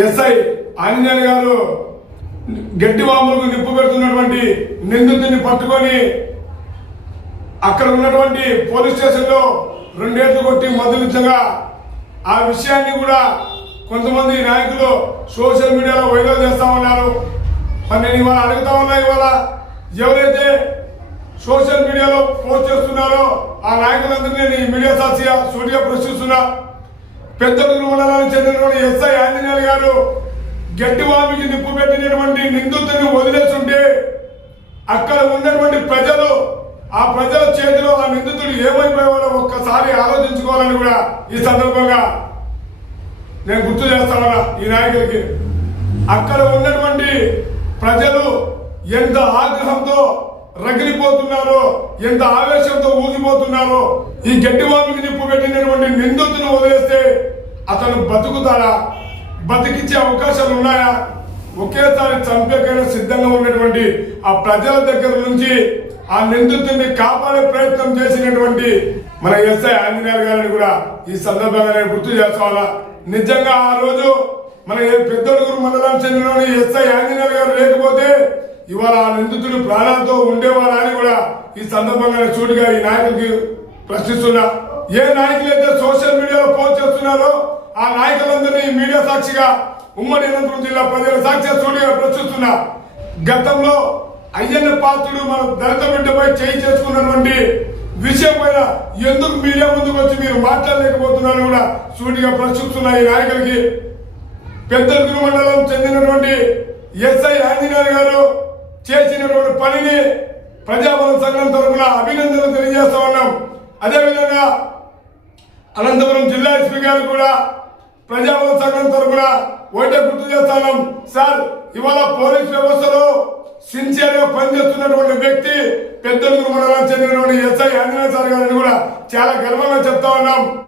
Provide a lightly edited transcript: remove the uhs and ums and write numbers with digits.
SI Anjaneyulu గారు గడ్డి వాములకు నిప్పు పెడుతున్నటువంటి నిందితుడిని పట్టుకొని అక్కడ ఉన్నటువంటి పోలీస్ స్టేషన్ లో 2 ఏళ్లు కొట్టి మొదలుగా ఆ విషయాన్ని కూడా కొంతమంది నాయకులు సోషల్ మీడియాలో వైరల్ చేస్తా ఉన్నారు. మరి నేను ఇవాళ అడుగుతా ఉన్నా, ఇవాళ ఎవరైతే సోషల్ మీడియాలో పోస్ట్ చేస్తున్నారో ఆ నాయకులందరినీ నేను ఈ మీడియా సాక్షిగా సూటిగా ప్రశ్నిస్తున్నా. పెద్దలూరు మండలానికి చెందినటువంటి ఎస్ఐ ఆంజనేయులు గారు గడ్డి వామికి నిప్పు పెట్టినటువంటి నిందితుడిని వదిలేస్తుంటే అక్కడ ఉన్నటువంటి ప్రజలు, ఆ ప్రజల చేతిలో ఆ నిందితుడు ఏమైపోయాడో ఒక్కసారి ఆలోచించుకోవాలని కూడా ఈ సందర్భంగా నేను గుర్తు చేస్తామన్నా ఈ నాయకులకి. అక్కడ ఉన్నటువంటి ప్రజలు ఎంత ఆగ్రహంతో రగిలిపోతున్నారో, ఎంత ఆవేశంతో ఊగిపోతున్నారో. ఈ గడ్డి వామికి నిప్పు పెట్టినటువంటి నిందితుని వదిలేస్తే అతను బతుకుతాడా? బతికించే అవకాశాలు ఉన్నాయా? ఒకేసారి చంపేకైనా సిద్ధంగా ఉన్నటువంటి ఆ ప్రజల దగ్గర నుంచి ఆ నిందితుడిని కాపాడే ప్రయత్నం చేసినటువంటి మన ఎస్ఐ ఆంజనేయులు గారిని కూడా ఈ సందర్భంగా నేను గుర్తు చేసుకోవాలా. నిజంగా ఆ రోజు మన పెద్దడుగురు మండలానికి చెందిన ఎస్ఐ ఆంజనేయులు గారు లేకపోతే ఇవాళ ఆ నిందితుడు ప్రాణాలతో ఉండేవాడా అని కూడా ఈ సందర్భంగా చూడిగా ఈ నాయకుడికి ప్రశ్నిస్తున్నా. ఏ నాయకులైతే సోషల్ మీడియాలో పోస్ట్ చేస్తున్నారో ఆ నాయకులందరినీ ఈ మీడియా సాక్షిగా ఉమ్మడి అనంతపురం జిల్లా ప్రజల సాక్షిగా చూడిగా ప్రశ్నిస్తున్నా. గతంలో అయ్యన్న పాత్రుడు మన దళిత బిడ్డపై చేయి చేసుకున్నటువంటి విషయం పైన ఎందుకు మీడియా ముందుకు వచ్చి మీరు మాట్లాడలేకపోతున్నారో కూడా సూటిగా ప్రశ్నిస్తున్నా ఈ నాయకులకి. పెద్దలూరు మండలం చెందినటువంటి ఎస్ఐ ఆంజనేయులు గారు చేసినటువంటి పనిని ప్రజాబలం సంఘం తరఫున అభినందనలు తెలియజేస్తా ఉన్నాం. అదేవిధంగా అనంతపురం జిల్లా ఎస్పీ గారు కూడా ప్రజాబలం సంఘం తరఫున ఒకటే గుర్తు చేస్తాం. సార్, ఇవాళ పోలీస్ వ్యవస్థలో సిన్సియర్ గా పనిచేస్తున్నటువంటి వ్యక్తి పెద్దలూరు మండలానికి చెందినటువంటి ఎస్ఐ ఆంజనేయ సార్ గారిని కూడా చాలా గర్వంగా చెప్తా ఉన్నాం.